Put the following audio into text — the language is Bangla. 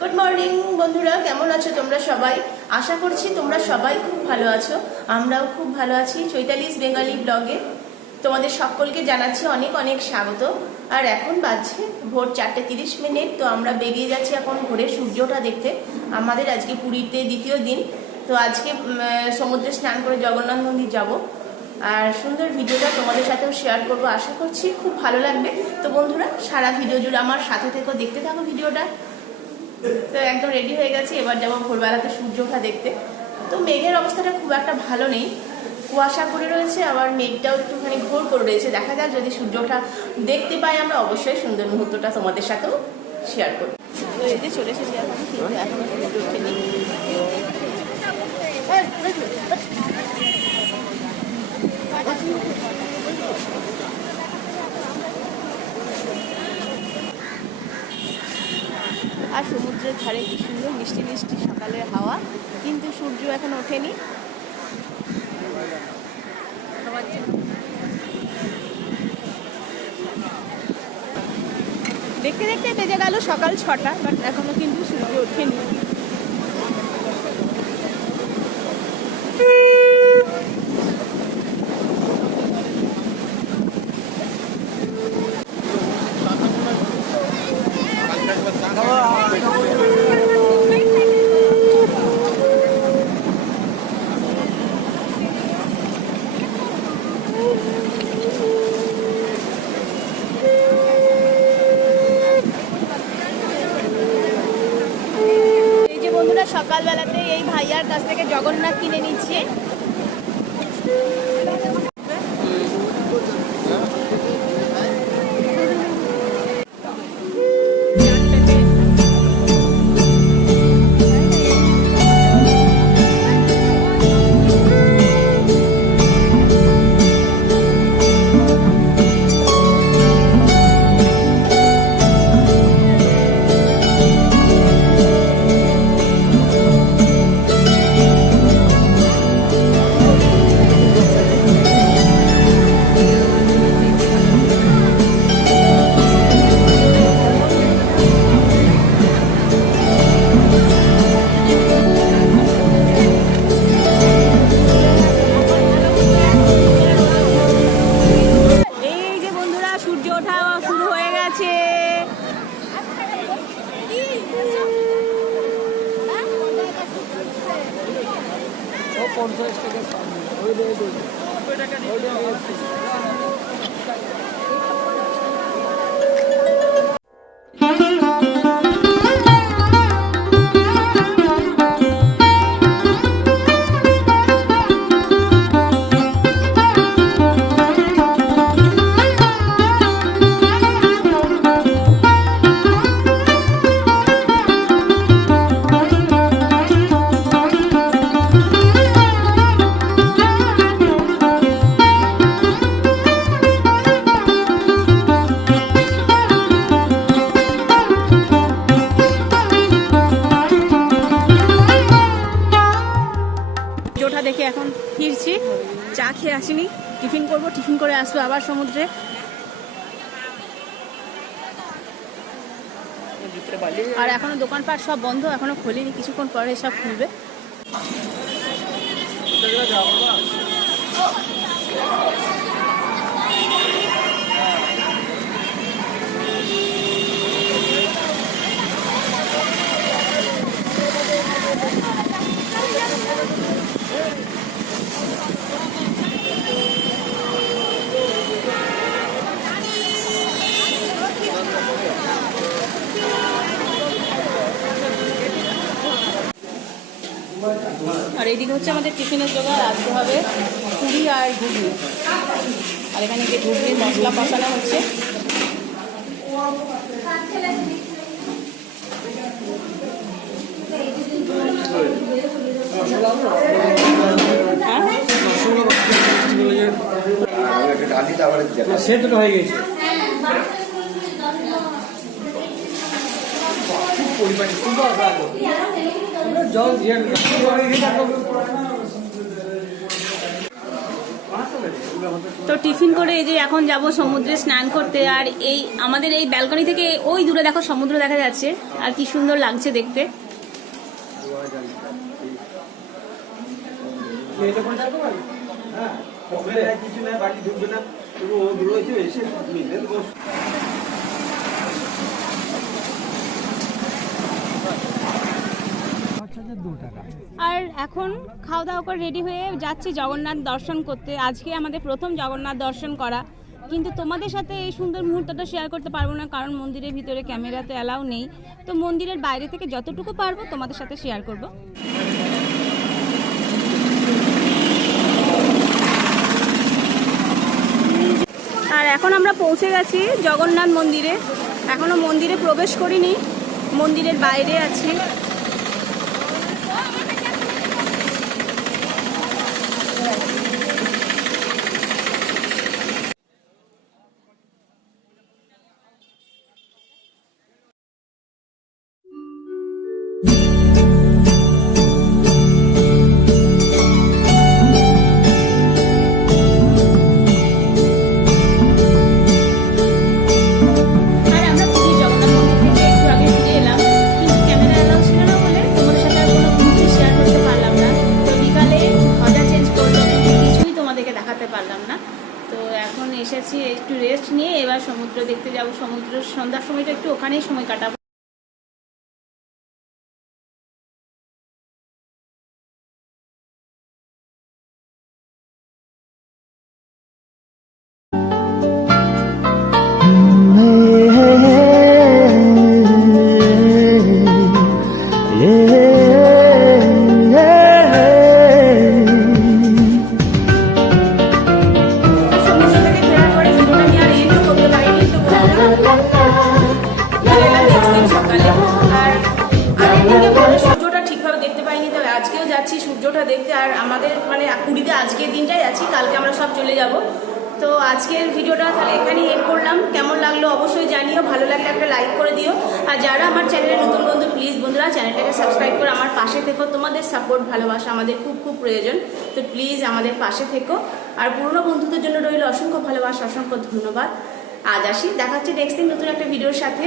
গুড মর্নিং বন্ধুরা, কেমন আছো তোমরা সবাই? আশা করছি তোমরা সবাই খুব ভালো আছো, আমরাও খুব ভালো আছি। চৈতালিস বেঙ্গলি ব্লগে তোমাদের সকলকে জানাচ্ছি অনেক অনেক স্বাগত। আর এখন বাজছে ভোর 4:30। তো আমরা বেরিয়ে যাচ্ছি এখন ভোরের সূর্যটা দেখতে। আমাদের আজকে পুরীতে দ্বিতীয় দিন। তো আজকে সমুদ্রে স্নান করে জগন্নাথ মন্দির যাব, আর সুন্দর ভিডিওটা তোমাদের সাথেও শেয়ার করব। আশা করছি খুব ভালো লাগবে। তো বন্ধুরা, সারা ভিডিও জুড়ে আমার সাথে থেকো, দেখতে থাকো ভিডিওটা। তো একদম রেডি হয়ে গেছি, এবার যাবো ভোরবেলাতে সূর্য ওঠা দেখতে। তো মেঘের অবস্থাটা খুব একটা ভালো নেই, কুয়াশা করে রয়েছে, আবার মেঘটাও একটুখানি ঘোর করে রয়েছে। দেখা যাক, যদি সূর্য ওঠা দেখতে পাই আমরা অবশ্যই সুন্দর মুহূর্তটা তোমাদের সাথেও শেয়ার করব। তো এই যে চলে এসেছি এখন, কিন্তু এখন সূর্য ওঠেনি। আর সমুদ্রের ধারে কি সুন্দর মিষ্টি মিষ্টি সকালের হাওয়া, কিন্তু সূর্য এখন ওঠেনি। দেখতে দেখতে বেজে গেল সকাল 6টা, বাট এখনো কিন্তু সূর্য ওঠেনি। সকালবেলাতে এই ভাইয়ার কাছ থেকে জগন্নাথ কিনে নিচ্ছি। দেখে এখন ফিরছি, চা খেয়ে আসিনি, টিফিন করব, টিফিন করে আসবো আবার সমুদ্রে। আর এখনো দোকানপাট সব বন্ধ, এখনো খোলেনি, কিছুক্ষণ পরে সব খুলবে। আর এইদিকে হচ্ছে আমাদের টিফিনের জোগাড়, আসতে হবে পুরি আর ঘুগনি। আর এখানে যে ঘুগনির মশলা কষানো হচ্ছে। সেদ্ধটা হয়ে গেছে। জল দিয়ে তো টিফিন করে এই যে এখন যাব সমুদ্রে স্নান করতে। আর এই আমাদের এই ব্যালকনি থেকে ওই দূরে দেখো সমুদ্র দেখা যাচ্ছে, আর কি সুন্দর লাগছে দেখতে। আর এখন খাওয়া দাওয়া করে রেডি হয়ে যাচ্ছি জগন্নাথ দর্শন করতে। আজকে আমাদের প্রথম জগন্নাথ দর্শন করা, কিন্তু তোমাদের সাথে এই সুন্দর মুহূর্তটা শেয়ার করতে পারবো না, কারণ মন্দিরের ভিতরে ক্যামেরা তো অ্যালাউ নেই। তো মন্দিরের বাইরে থেকে যতটুকু পারবো তোমাদের সাথে শেয়ার করব। আর এখন আমরা পৌঁছে গেছি জগন্নাথ মন্দিরে। এখনো মন্দিরে প্রবেশ করিনি, মন্দিরের বাইরে আছি। এসেছি একটু রেস্ট নিয়ে, এবার সমুদ্র দেখতে যাব। সমুদ্র সন্ধ্যার সময়টা একটু ওখানেই সময় কাটাবো। সূর্যটা দেখতে। আর আমাদের মানে পুরীতে আজকের দিনটাই আছি, কালকে আমরা সব চলে যাব। তো আজকের ভিডিওটা তাহলে এখানেই এন্ড করলাম। কেমন লাগলো অবশ্যই জানিও, ভালো লাগলে একটা লাইক করে দিও। আর যারা আমার চ্যানেলে নতুন বন্ধু, প্লিজ বন্ধুরা চ্যানেলটাকে সাবস্ক্রাইব করে আমার পাশে থেকো। তোমাদের সাপোর্ট ভালোবাসা আমাদের খুব খুব প্রয়োজন, তো প্লিজ আমাদের পাশে থেকো। আর পুরনো বন্ধুদের জন্য রইল অসংখ্য ভালোবাসা, অসংখ্য ধন্যবাদ। আজ আসি, দেখা হচ্ছে নেক্সট দিন নতুন একটা ভিডিওর সাথে।